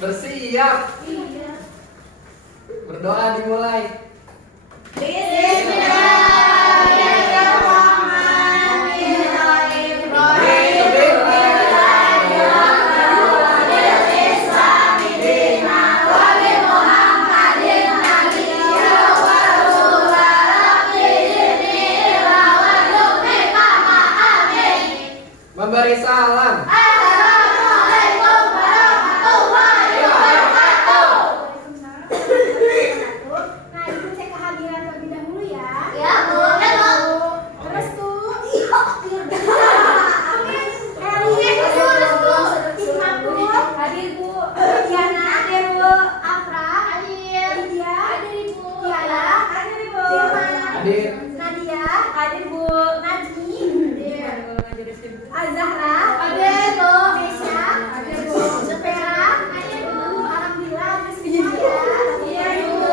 Bersiap. Iya. Berdoa dimulai. Memberi salam. Assalamualaikum warahmatullahi wabarakatuh. Nah, ibu cek kehadiran terlebih dahulu ya. Ya, Bu. Ya, Bu. Terus tuh, Hadir, Bu. Diana, Hadir, Bu. Afra, Hadir. Lydia, Hadir, Bu. Tiara, Hadir, Bu. Hadir. Nadia, Hadir, Bu. Najmi, Hadir. Azahra, Hadir, Bu. Mesya, Hadir, Bu. Sepera, Hadir, Bu. Alhamdulillah ada semua ya. Iya, Bu.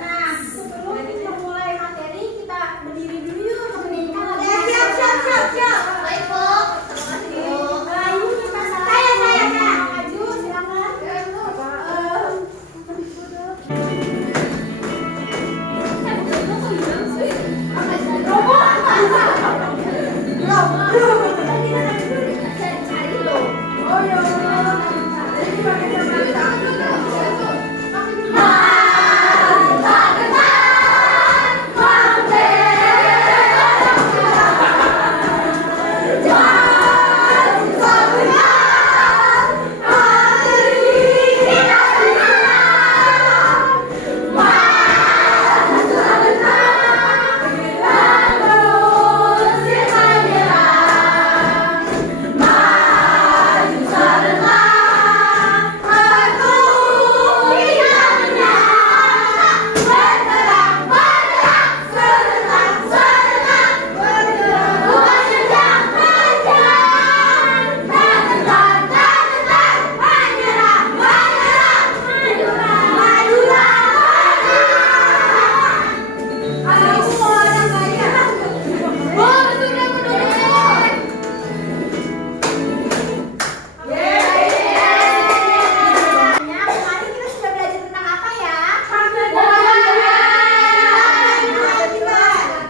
Nah, sebelum kita mulai materi, kita berdiri dulu yuk untuk menyanyikan lagu. Siap. Baik, Bu. Terima kasih, Bu. Nah, ibu minta salam. Saya. Maju, silakan. Kemarin kita sudah belajar tentang apa ya?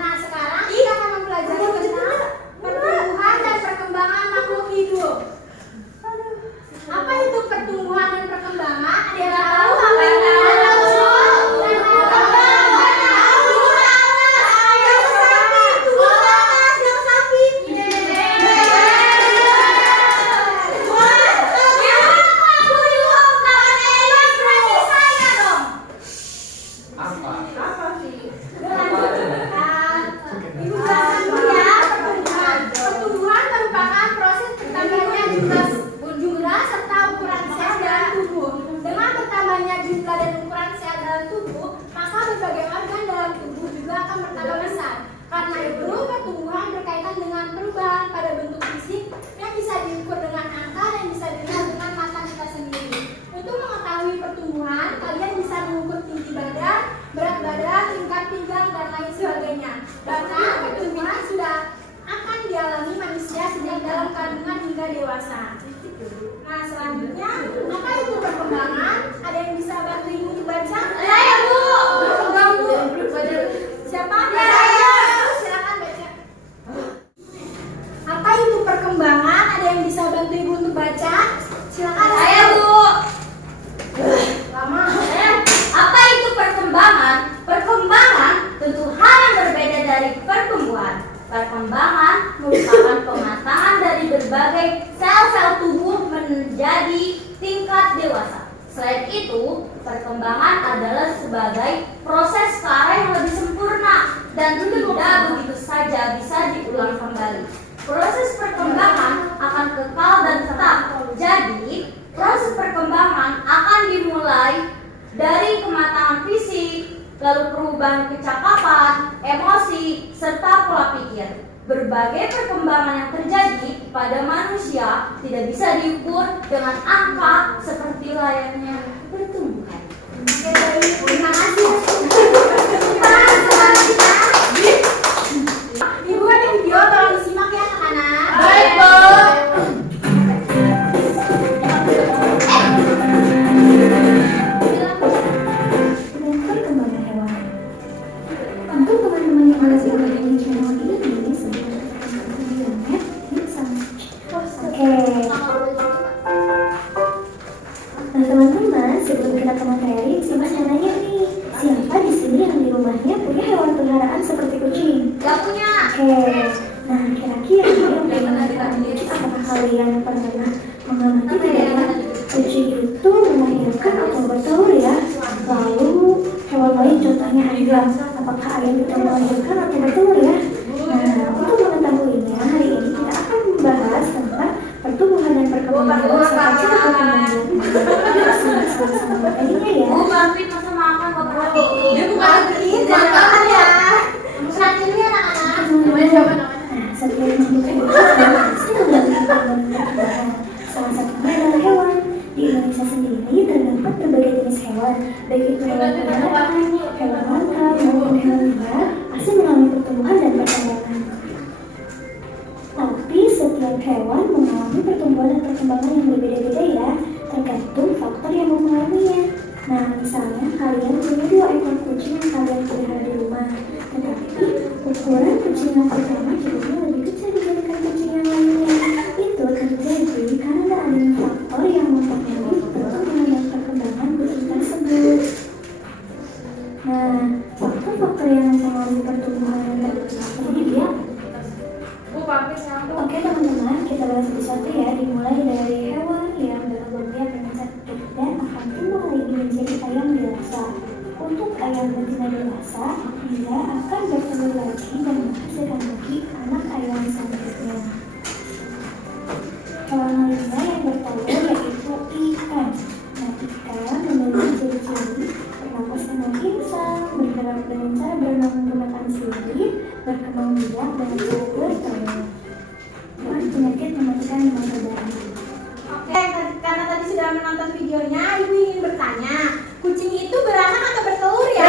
Nah, sekarang kita akan mempelajari tentang pertumbuhan dan perkembangan makhluk hidup. Apa itu pertumbuhan dan perkembangan? Ada yang tahu apa itu? Apa? Ibu jelaskan dulu ya pertumbuhan. Pertumbuhan merupakan proses bertambahnya jumlah serta ukuran sel dalam tubuh. Dengan bertambahnya jumlah dan ukuran sel dalam tubuh, maka berbagai organ dalam tubuh juga akan bertambah besar. Karena itu, pertumbuhan berkaitan dengan perubahan pada bentuk fisik yang bisa diukur dengan angka dan bisa dilihat dengan mata kita sendiri. Untuk mengetahui pertumbuhan, kalian bisa mengukur tinggi badan, berat badan, tingkat pinggang, dan lain sebagainya. Bahkan pertumbuhan sudah akan dialami manusia sejak dalam kandungan hingga dewasa. Nah, selanjutnya, apa itu perkembangan? Ada yang bisa bantu ibu dibaca? Saya, Bu. Enggak, Bu. Siapa? Saya. Silakan baca. Apa itu perkembangan? Ada yang bisa bantu ibu untuk baca? Silakan. Saya, Bu. Lama. Apa itu perkembangan? Perkembangan tentu harus Perkembangan merupakan pematangan dari berbagai sel-sel tubuh menjadi tingkat dewasa. Selain itu, perkembangan adalah sebagai proses karya yang lebih sempurna dan tidak begitu saja bisa diulang kembali. Proses perkembangan akan kekal dan tetap. Jadi, proses perkembangan akan dimulai dari kematangan fisik, lalu perubahan kecakapan, emosi, serta pola pikir. Berbagai perkembangan yang terjadi pada manusia tidak bisa diukur dengan angka seperti layaknya pertumbuhan. Terima kasih. Dibuka nih video, tolong disimak ya anak-anak. Baik, Bu. Perkembangan hewan. Untuk teman-teman yang masih berada channel ini sebelum videonya bisa. Oke. Nah teman-teman, sebelum kita ke materi, simak nanya nih. Siapa di sini yang di rumahnya punya hewan peliharaan seperti kucing? Gak punya. Oke. Nah kira-kira yang peliharaan kucing, apakah kalian pernah mengamati tidak? Kucing itu melahirkan atau bertelur ya. Lalu hewan lain contohnya ayam. Apakah ayam itu melahirkan atau bertelur ya? Nah untuk mengetahuinya, hari ini kita akan membahas tentang pertumbuhan dan perkembangan hewan serta cara perkembangan. Yuk sama-sama materinya ya. Bu, bantuin masa makan Bapak. Dia bukan negeri, jangan makan ya. Selanjutnya anak-anak. Nah, setiap makhluk hidup pasti memiliki perkembangan. Salah satunya adalah hewan. Di Indonesia sendiri terdapat berbagai jenis hewan, baik itu hewan peliharaan, hewan langka, maupun hewan liar, pasti mengalami pertumbuhan dan perkembangan. Tapi setiap hewan mengalami pertumbuhan dan perkembangan yang berbeda-beda ya, tergantung faktor yang mempengaruhinya. Nah, misalnya kalian punya 2 ekor kucing yang kalian pelihara di rumah, tetapi ukuran kucing yang pertama jauhnya lebih kecil dibandingkan kucing yang lainnya. Itu terjadi karena adanya faktor yang mempengaruhi pertumbuhan dan perkembangan kucing tersebut. Nah, faktor-faktor yang mempengaruhi pertumbuhan dan perkembangan dia. Oke teman-teman, kita bahas satu-satu ya. Dimulai dari hewan yang berkembang dengan sakit dan akan tumbuh lagi menjadi ayam dewasa. Untuk ayam betina dewasa, dia akan bertelur lagi dan menghasilkan lagi anak ayam selanjutnya. Hewan lainnya yang bertelur yaitu ikan. Nah, ikan memiliki ciri-ciri bernapas dengan pincang, bergerak dengan cara berenang menggunakan sirip, berkembang biak dan bertelur. Dan penyakit mematikan demam berdarah. Oke, karena tadi sudah menonton videonya, Ibu ingin bertanya, kucing itu beranak atau bertelur ya?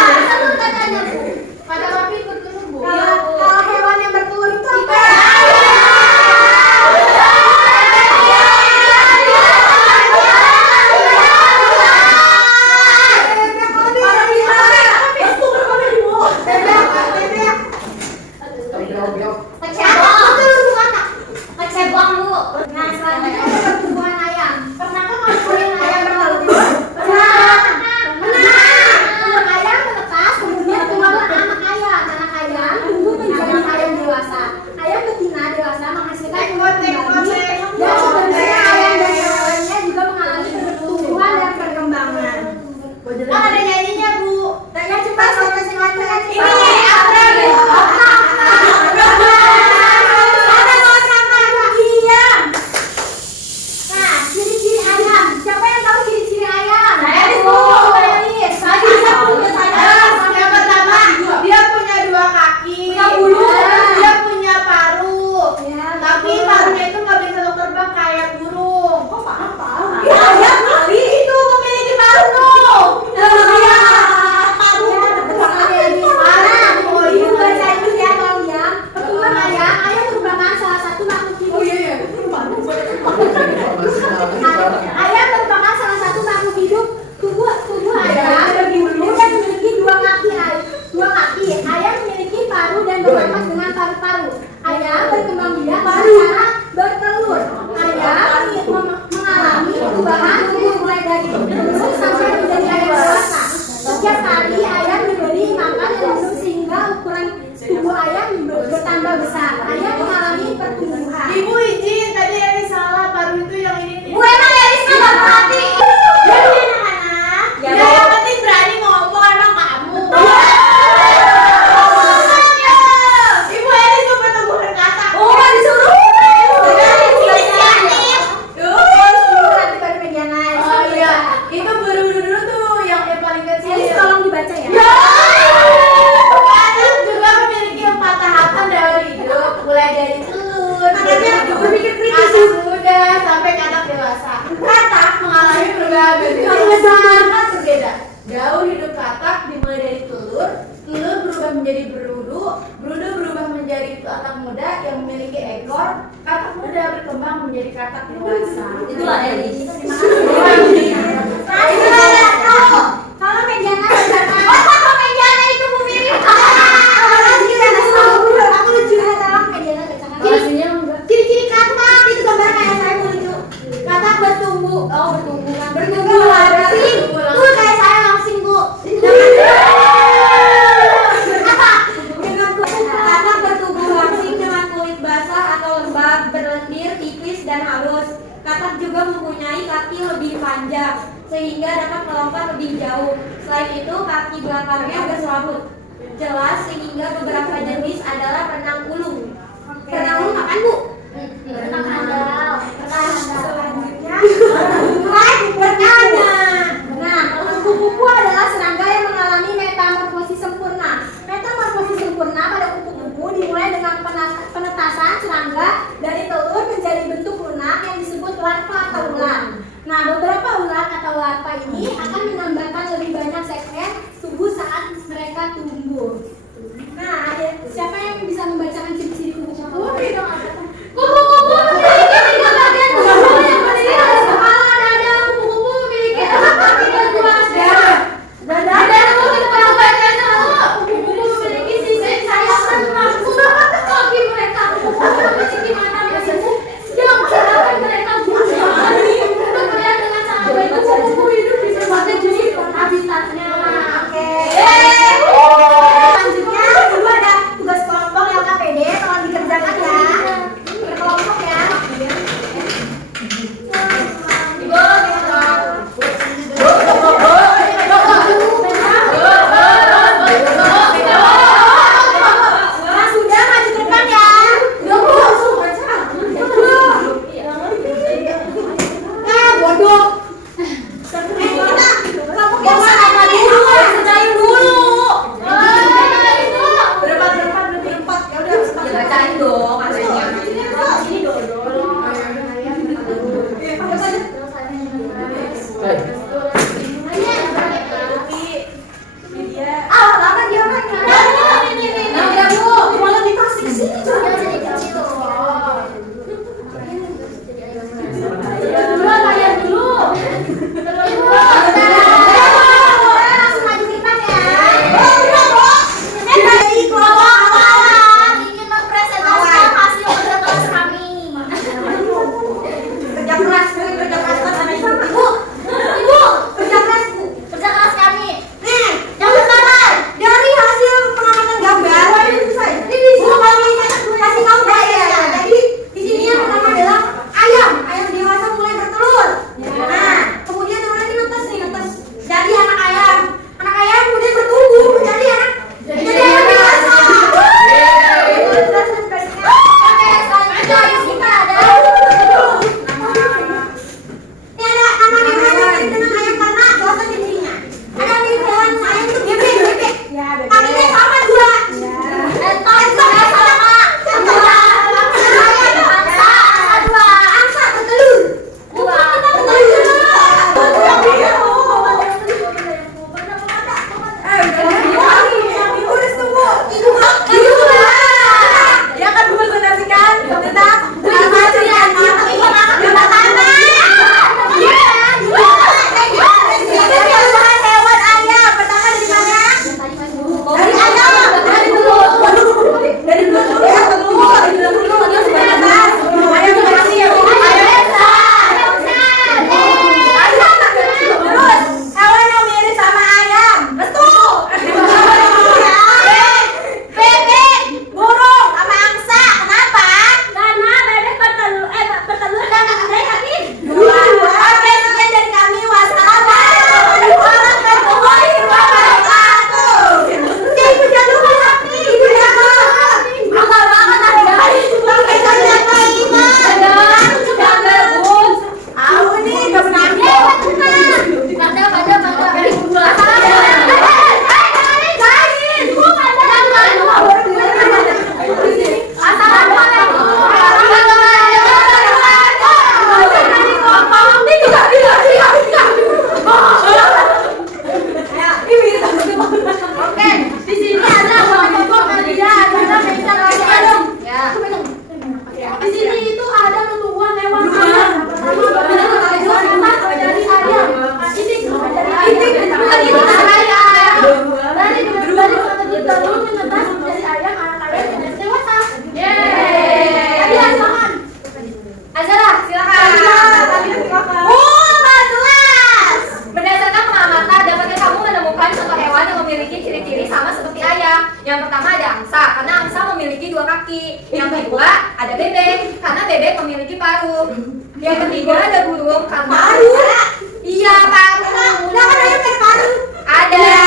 Betul katanya, Bu. Pada papi bertelur, Bu. Kalau hewan yang bertelur itu apa ya? Kecebong, Bu. Nah, selanjutnya ada pertumbuhan ayam. Pernahkah kamu punya ayam bertelur? Pernah. menjadi berudu, berudu berubah menjadi katak muda yang memiliki ekor, katak muda berkembang menjadi katak dewasa. Itulah Elis. Terima kasih. Nah, itu ada tahu. Kalau mediana berdasarkan kalau mediana itu Bu Miri. Aku lucu ya tahu mediana berdasarkan. Ciri-ciri katak itu gambar kayak saya mau lucu. Katak bertumbuh, bertumbuh langsing. Tuh kayak saya langsing Bu. Dengan kulit katak bertumbuh langsing dengan kulit basah atau lembab, berlendir, tipis dan halus. Katak juga mempunyai kaki lebih panjang sehingga dapat melompat lebih jauh. Selain itu, kaki belakangnya berselaput jelas sehingga beberapa jenis adalah renang ulung. Renang ulung kapan Bu? Renang handal. Selanjutnya bertanya. Nah, kupu-kupu adalah serangga yang mengalami metamorfosis sempurna. Metamorfosis sempurna pada kupu-kupu dimulai dengan penetasan serangga dari telur menjadi bentuk lunak yang disebut larva atau ular. Nah, beberapa ular atau larva ini akan menambahkan lebih banyak segmen tubuh saat mereka tumbuh. Nah, siapa yang bisa membacakan ciri-ciri kupu-kupu? Kupu-kupu memiliki 3 bagian tubuh yang terdiri dari kepala, dada. Kupu-kupu memiliki 6 kaki dan 2 sayap. Dada untuk kepala bagian tubuh. Kupu-kupu memiliki sisik, sayap dan tulang. Kaki mereka kupu-kupu memiliki mata bersiku yang menyebabkan mereka buta. Untuk melihat dengan sangat baik, kupu-kupu hidup di berbagai jenis habitatnya. Oke. Dulu menetas menjadi ayam anak kalian sudah dewasa. Yeay. Tadi silakan. Azara, silakan. Berdasarkan pengamatan, dapatkah kamu menemukan contoh hewan yang memiliki ciri-ciri sama seperti ayam? Yang pertama ada angsa, karena angsa memiliki 2 kaki. Yang kedua ada bebek, karena bebek memiliki paruh. Yang ketiga ada burung, karena paruh. Iya, paruh. Nah, kan ayam pakai paruh. Ada.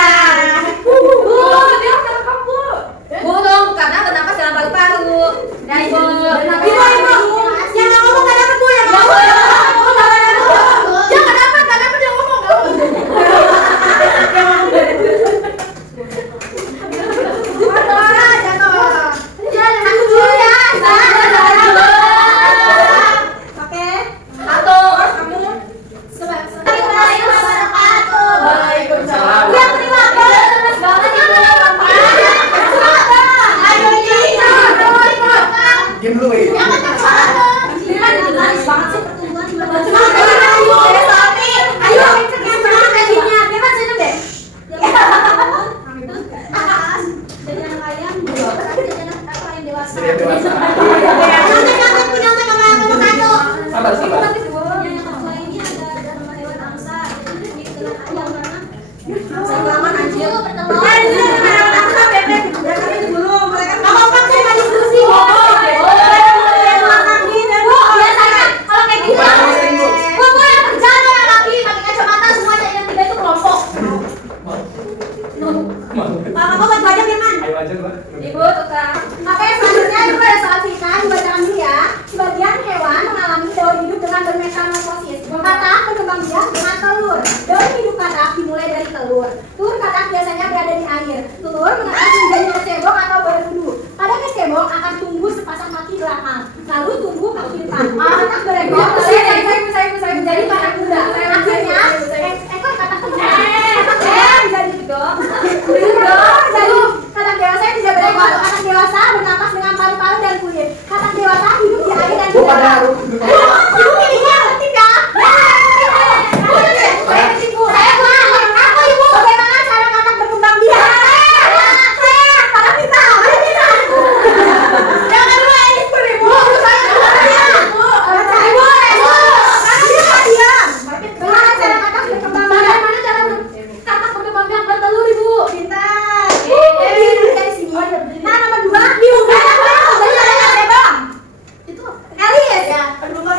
Burung, karena bernapas dalam paru-paru. Dan ibu, yang ngomong gak dapat bu, yang ngomong. Yang gak dapat dia ngomong. Oke, satu, kamu. Waalaikumsalam. Yang terima banget banget ya. Diam dulu ya. Ibu tukang. Oke, selanjutnya ibu ada soal cerita, dibacakan dulu ya. Sebagian hewan mengalami daur hidup dengan bermetamorfosis. Katak berkembang biak dengan telur. Daur hidup katak dimulai dari telur. Telur katak biasanya berada di air. Telur menetas menjadi kecebong atau berbudu. Pada kecebong akan tumbuh sepasang kaki belakang, lalu tumbuh kaki depan. Katak berekor. Saya menjadi katak muda. Akhirnya ekor katak jadi dong. Jadi katak dewasa yang tidak berekor. Katak dewasa bernapas dengan paru-paru dan kulit. Katak dewasa hidup di air dan di darat. Ibu pilihnya ngerti ya? Saya ketipu. Aku ibu. Bagaimana cara katak berkembang biak? Saya. Para kita. Yang kedua ini pun ibu. Saya ibu. Diam. Bagaimana cara katak berkembang biak? Bagaimana cara katak berkembang biak bertelur ibu? Pintar. Dari sini. Nah, nomor 2 diunggah. Jadi ada cebong. Itu Elis. Ya.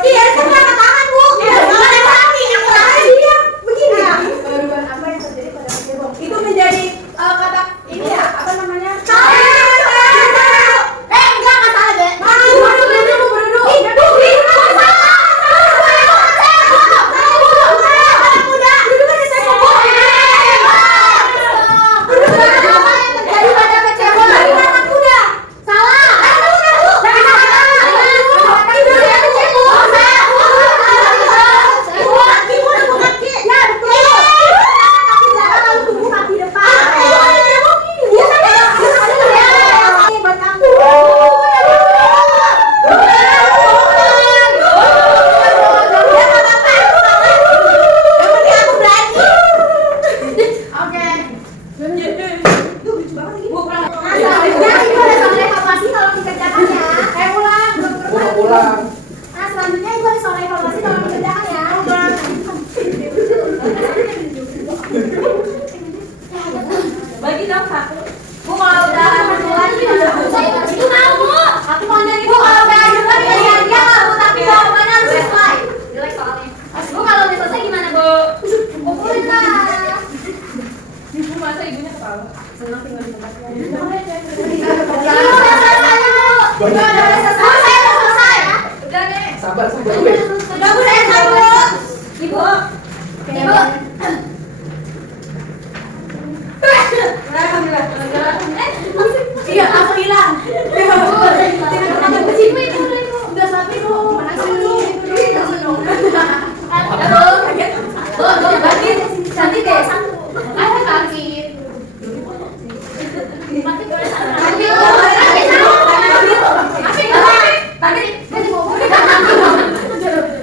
Iya, saya angkat tangan bu. Ada kaki yang terakhir dia begini. Apa yang terjadi pada cebong? Itu menjadi katak ini ya, apa namanya? Enggak masalah deh. Berduduk. Bagi dong satu. Bu kalau udah berbulan itu mau bu. Aku mau nyari bu kalau udah berbulan ya dia bu tapi jawabannya harus sesuai. Jelek soalnya. Bu kalau udah selesai gimana bu? Kumpulin lah. Ibu masa ibunya ketawa. Senang tinggal di tempatnya. Udah selesai. Udah deh. Sabar. Sudah bu selesai bu. Ibu. Ibu. Iya, aku hilang. Udah sampai bu. Bagi nanti deh satu. Ada kaki. Mati boleh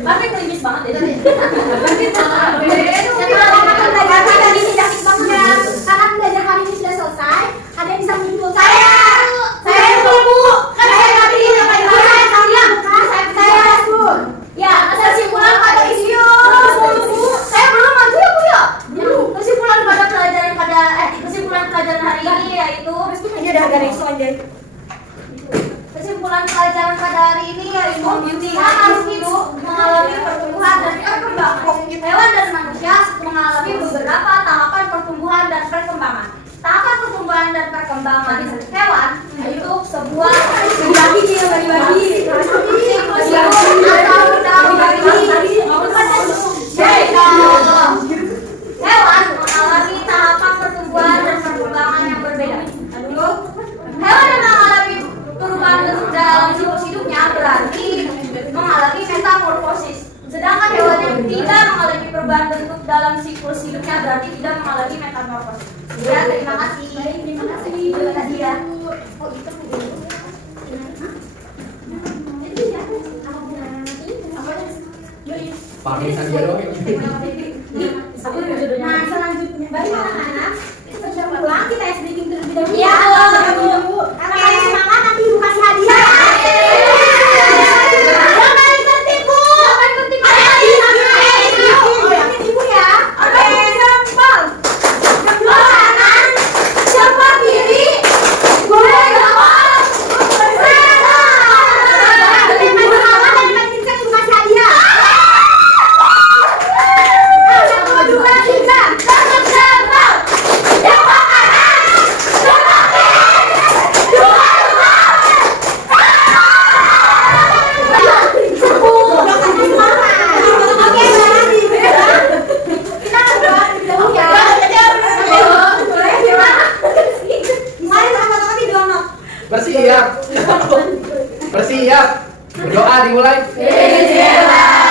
Tapi klinis banget deh. dah garis aja. Kesimpulan pelajaran pada hari ini yaitu makhluk hidup mengalami pertumbuhan dan perkembangan. Hewan dan manusia mengalami beberapa tahapan pertumbuhan dan perkembangan. Tahapan pertumbuhan dan perkembangan hewan yaitu sebuah Bagi-bagi atau hewan mengalami tahapan pertumbuhan dan perkembangan yang berbeda. Hewan yang mengalami perubahan bentuk dalam siklus hidupnya berarti mengalami metamorfosis. Sedangkan hewan yang tidak mengalami perubahan bentuk dalam siklus hidupnya berarti tidak mengalami metamorfosis. Ya, terima kasih. Terima kasih ya. Oh, itu Pamisan dulu. Nah, selanjutnya bagi anak-anak pulang kita SDG terlebih dahulu. Iya, Bu. Anak-anak semangat nanti Ibu kasih hadiah. Yang paling penting, Bu. Yang paling penting ada hadiah. Oh, yang ini Ibu ya. Oke, jempol. Jempol kanan, jempol kiri. Boleh jempol. Terima semangat dan paling kencang Ibu kasih hadiah. Satu, dua, tiga. Jempol, jempol. Jempol kanan, jempol kiri. Udah kasih semangat. Oke, berani. Kita berdoa terlebih dahulu ya. Mari sama-sama di doa. Bersiap. Bersiap. Berdoa dimulai. Bismillah.